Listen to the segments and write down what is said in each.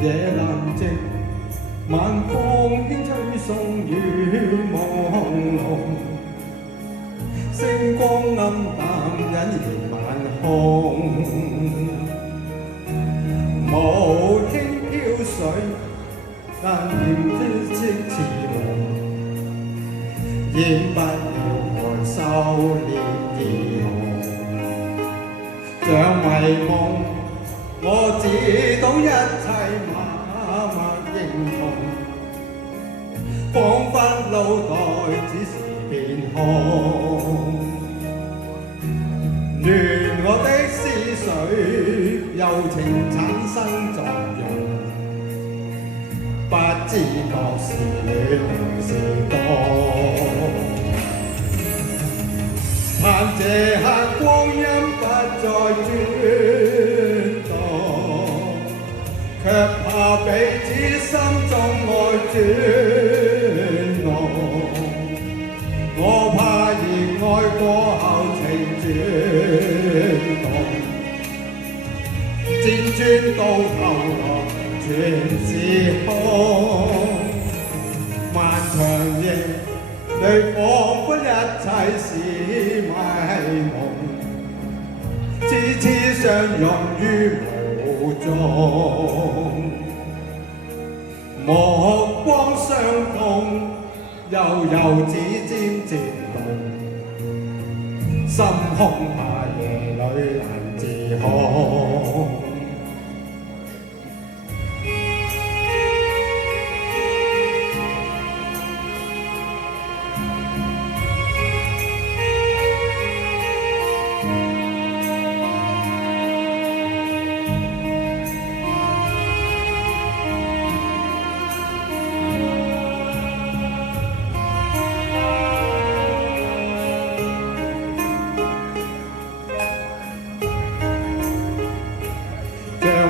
夜闌靜，晚風輕吹送雨朦朧，星光暗淡隱現晚空，無輕飄水，但念之即似夢，掩不了愛修煉義雄，像迷夢。我知道一切默默認同，彷彿腦袋只是片空，亂我的思緒，柔情產生作用，不知覺是戀是動，盼這刻光陰不再轉，卻怕彼此心中愛轉濃，我怕熱愛過後情轉動，輾轉到頭來全是空。漫長夜裏彷彿一切是迷夢，痴痴相擁於無蹤，目光相碰，悠悠指尖漸動，心空怕夜裏難自控。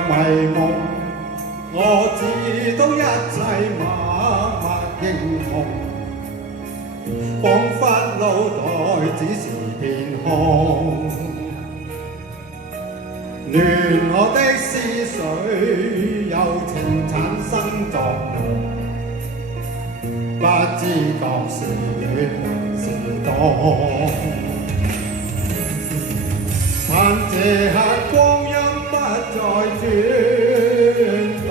迷夢，我知道一切默默認同，彷彿腦袋只是片空，亂我的思緒，柔情產生作用，不知覺是戀還是動，盼這刻光陰再轉動，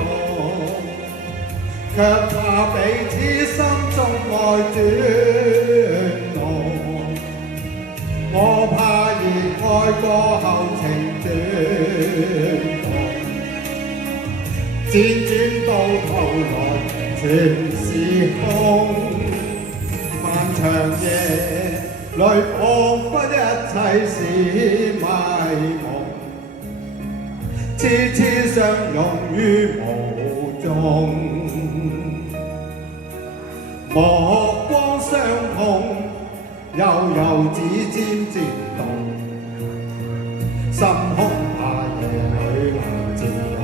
卻怕彼此心中愛轉濃，我怕熱愛過後情轉動，輾轉到頭來全是空。漫長夜裏彷彿一切是迷夢，痴痴相擁於無蹤，目光相碰，悠悠指尖漸動，心空怕夜裏難自控。